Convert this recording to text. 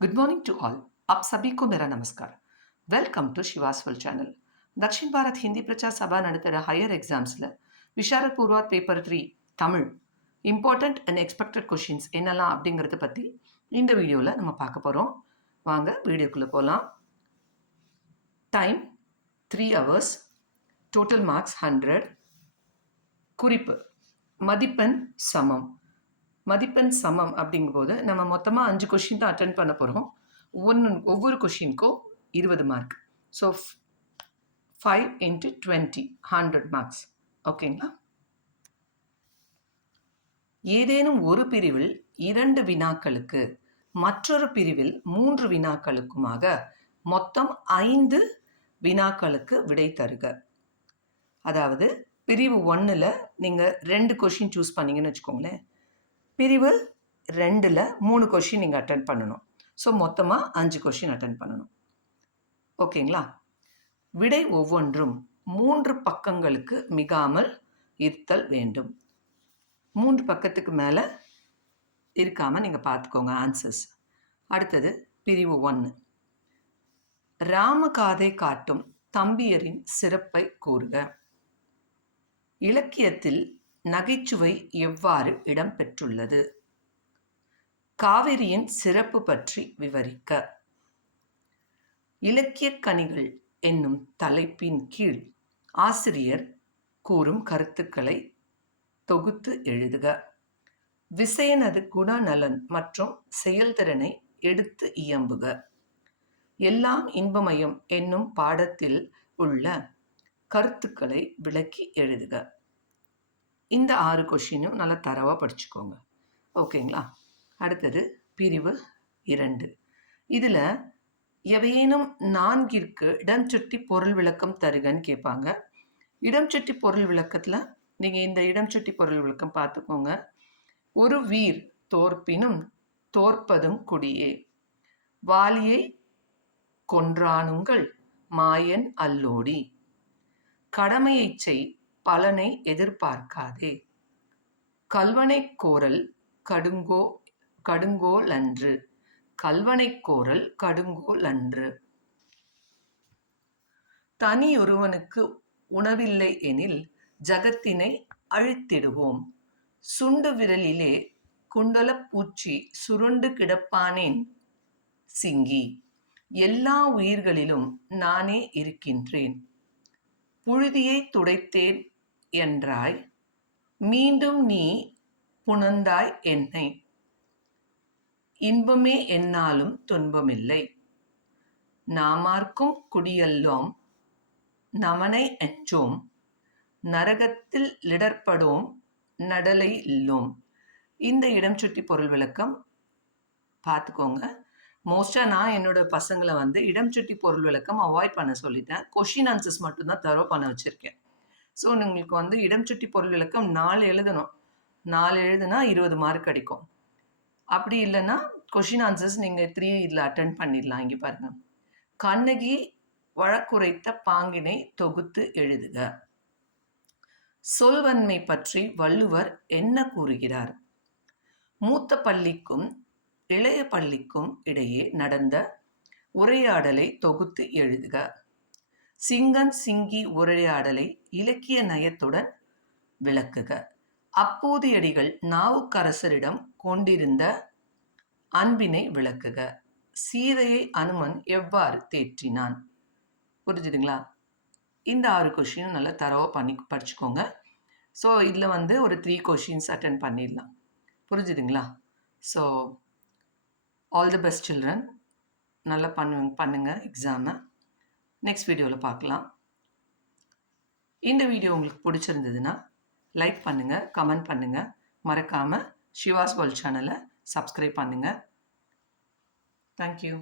Good morning to all. आप सभी को मेरा नमस्कार। Welcome to Shivas world channel. Dakshin Bharat Hindi Prachar Sabha நடத்துற ஹையர் எக்ஸாம்ஸில் Visharad Purvardh paper 3 Tamil important and expected questions என்னெல்லாம் அப்படிங்கிறத பற்றி இந்த வீடியோவில் நம்ம பார்க்க போகிறோம். வாங்க வீடியோக்குள்ளே போகலாம். Time 3 hours, total marks 100. குறிப்பு: மதிப்பெண் சமம். மதிப்பெண் சமம் அப்படிங்கும்போது நம்ம மொத்தமாக 5 கொஷின் தான் அட்டென்ட் பண்ண போகிறோம். ஒவ்வொரு கொஷினுக்கும் 20 மார்க். So 5 into 20, 100 marks. ஓகேங்களா? ஏதேனும் ஒரு பிரிவில் 2 வினாக்களுக்கு மற்றொரு பிரிவில் 3 வினாக்களுக்குமாக மொத்தம் 5 வினாக்களுக்கு விடை தருக. அதாவது பிரிவு 1ல் நீங்கள் 2 கொஷின் சூஸ் பண்ணீங்கன்னு வச்சுக்கோங்களேன். பிரிவு 2ல் 3 கொஷின் நீங்கள் அட்டென்ட் பண்ணணும். ஸோ மொத்தமாக 5 கொஷின் அட்டென்ட் பண்ணணும். ஓகேங்களா? விடை ஒவ்வொன்றும் 3 பக்கங்களுக்கு மிகாமல் இருத்தல் வேண்டும். 3 பக்கத்துக்கு மேலே இருக்காமல் நீங்கள் பார்த்துக்கோங்க ஆன்சர்ஸ். அடுத்தது பிரிவு 1. ராமகாதை காட்டும் தம்பியரின் சிறப்பை கூறுக. இலக்கியத்தில் நகைச்சுவை எவ்வாறு இடம்பெற்றுள்ளது? காவிரியின் சிறப்பு பற்றி விவரிக்க. இலக்கிய கனிகள் என்னும் தலைப்பின் கீழ் ஆசிரியர் கூறும் கருத்துக்களை தொகுத்து எழுதுக. விசயனது குணநலன் மற்றும் செயல்திறனை எடுத்து இயம்புக. எல்லாம் இன்பமயம் என்னும் பாடத்தில் உள்ள கருத்துக்களை விளக்கி எழுதுக. இந்த 6 கொஷினும் நல்லா தரவாக படிச்சுக்கோங்க. ஓகேங்களா? அடுத்தது பிரிவு 2. இதில் எவையேனும் 4ற்கு இடம் சுட்டி பொருள் விளக்கம் தருகன்னு கேட்பாங்க. இடம் சுட்டி பொருள் விளக்கத்தில் நீங்கள் இந்த இடம் சுட்டி பொருள் விளக்கம் பார்த்துக்கோங்க. ஒரு வீர் தோற்பினும் தோற்பதும் குடியே. வாலியை கொன்றானுங்கள் மாயன் அல்லோடி. கடமையை செய் பலனை எதிர்பார்க்காதே. கல்வனை கோரல் கடுங்கோலன்று. கல்வனை கோரல் கடுங்கோலன்று. தனியொருவனுக்கு உணவில்லை எனில் ஜகத்தினை அழித்திடுவோம். சுண்டு விரலிலே குண்டல பூச்சி சுருண்டு கிடப்பானேன் சிங்கி. எல்லா உயிர்களிலும் நானே இருக்கின்றேன். புழுதியை துடைத்தேன் என்றாய், மீண்டும் நீ புணர்ந்தாய் என்னை. இன்பமே என்னாலும் துன்பமில்லை. நாமார்க்கும் குடியல்லோம் நமனை அஞ்சோம். நரகத்தில் லிடர்படோம் நடலை இல்லோம். இந்த இடம் சுட்டி பொருள் விளக்கம் பார்த்துக்கோங்க. மோஸ்ட்டாக நான் என்னோட பசங்களை இடம் சுட்டி பொருள் விளக்கம் அவாய்ட் பண்ண சொல்லிட்டேன். கொஷின் ஆன்சர்ஸ் மட்டும்தான் தரோ பண்ண வச்சுருக்கேன். ஸோ உங்களுக்கு இடம் சுட்டி பொருள் விளக்கம் 4 எழுதணும். 4 எழுதுனா 20 மார்க் கிடைக்கும். அப்படி இல்லைன்னா கொஷின் ஆன்சர்ஸ் நீங்கள் 3 இதில் அட்டென்ட் பண்ணிடலாம். இங்கே பாருங்கள். கண்ணகி வழக்குரைத்த பாங்கினை தொகுத்து எழுதுக. சொல்வன்மை பற்றி வள்ளுவர் என்ன கூறுகிறார்? மூத்த பள்ளிக்கும் இளைய பள்ளிக்கும் இடையே நடந்த உரையாடலை தொகுத்து எழுதுக. சிங்கன் சிங்கி உரையாடலை இலக்கிய நயத்துடன் விளக்குக. அப்போதியடிகள் நாவுக்கரசரிடம் கொண்டிருந்த அன்பினை விளக்குக. சீதையை அனுமன் எவ்வாறு தேற்றினான்? புரிஞ்சுதுங்களா? இந்த 6 கொஷினும் நல்லா தரவாக படிச்சுக்கோங்க. ஸோ இதில் ஒரு 3 கொஷின்ஸ் அட்டென்ட் பண்ணிடலாம். புரிஞ்சுதுங்களா? So all the best children. நல்லா பண்ணுங்க எக்ஸாமை. நெக்ஸ்ட் வீடியோவில் பார்க்கலாம். இந்த வீடியோ உங்களுக்கு பிடிச்சிருந்ததுன்னா லைக் பண்ணுங்கள், கமெண்ட் பண்ணுங்கள். மறக்காமல் ஷிவாஸ் வேர்ல்ட் சேனலை சப்ஸ்கிரைப் பண்ணுங்கள். தேங்க்யூ.